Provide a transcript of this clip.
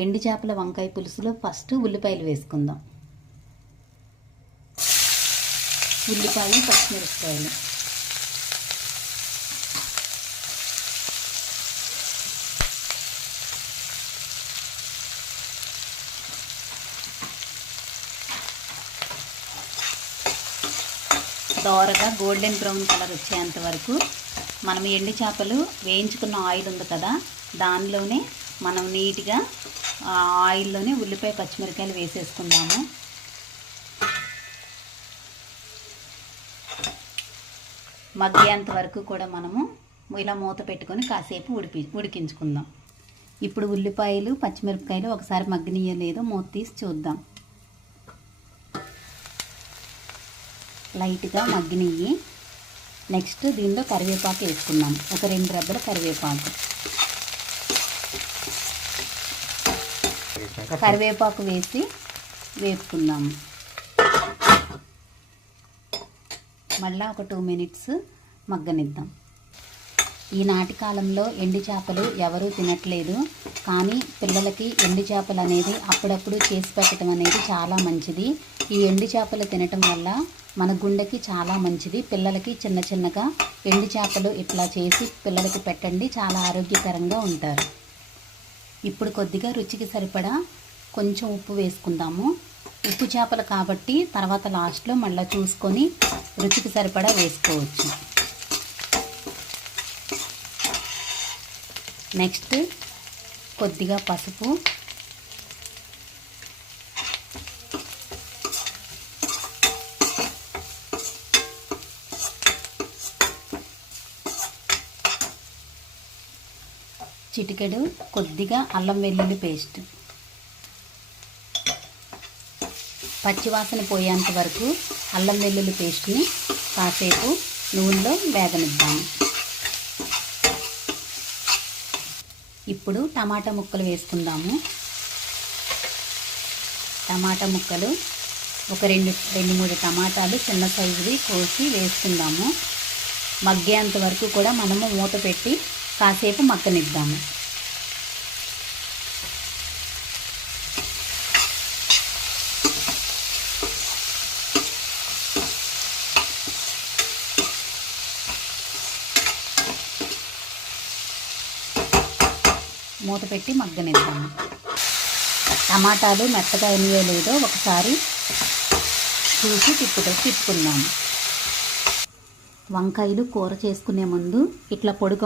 ఎండు చేపల వంకాయ పులుసులో ఫస్ట్ ఉల్లిపాయలు వేసుకుందాం. ఉల్లిపాయలు, పచ్చిమిరపకాయలు, దోరగా గోల్డెన్ బ్రౌన్ కలర్ వచ్చేంత వరకు మనం ఎండు చేపలు వేయించుకున్న ఆయిల్ ఉంది కదా, దానిలోనే మనం నీట్గా ఆయిల్లోనే ఉల్లిపాయ, పచ్చిమిరపకాయలు వేసేసుకుందాము. మగ్గేంత వరకు కూడా మనము ఇలా మూత పెట్టుకొని కాసేపు ఉడికించుకుందాం. ఇప్పుడు ఉల్లిపాయలు, పచ్చిమిరపకాయలు ఒకసారి మగ్గనియలేదో మూత తీసి చూద్దాం. లైట్గా మగ్గినవి. నెక్స్ట్ దీనిలో కరివేపాకు వేసుకుందాం. ఒక 2 రెబ్బల కరివేపాకు వేసి వేపుకుందాము. మళ్ళీ ఒక 2 మినిట్స్ మగ్గనిద్దాం. ఈనాటి కాలంలో ఎండు చేపలు ఎవరూ తినట్లేదు, కానీ పిల్లలకి ఎండు చేపలు అనేది అప్పుడప్పుడు చేసి పెట్టడం అనేది చాలా మంచిది. ఈ ఎండు చేపలు తినటం వల్ల మన గుండెకి చాలా మంచిది. పిల్లలకి చిన్నగా ఎండు చేపలు ఇట్లా చేసి పిల్లలకి పెట్టండి, చాలా ఆరోగ్యకరంగా ఉంటారు. ఇప్పుడు కొద్దిగా రుచికి సరిపడా కొంచెం ఉప్పు వేసుకుందాము. ఉప్పు చేపలు కాబట్టి తర్వాత లాస్ట్లో మళ్ళీ చూసుకొని రుచికి సరిపడా వేసుకోవచ్చు. నెక్స్ట్ కొద్దిగా పసుపు, చిటికెడు కొద్దిగా అల్లం వెల్లుల్లి పేస్ట్, పచ్చివాసన పోయేంత వరకు అల్లం వెల్లుల్లి పేస్ట్ని కాసేపు నూనెలో వేగనిద్దాము. ఇప్పుడు టమాటా ముక్కలు వేసుకుందాము. టమాటా ముక్కలు ఒక 2-3 టమాటాలు చిన్న సైజువి కోసి వేసుకుందాము. మగ్గేంత వరకు కూడా మనము మూత పెట్టి కాసేపు మగ్గనిద్దాము. మూత పెట్టి మగ్గనిద్దాము. టమాటాలు మెత్తగా అయినయో లేదో ఒకసారి చూసి తిప్పుకుందాము. వంకాయలు కూర చేసుకునే ముందు ఇట్లా పొడి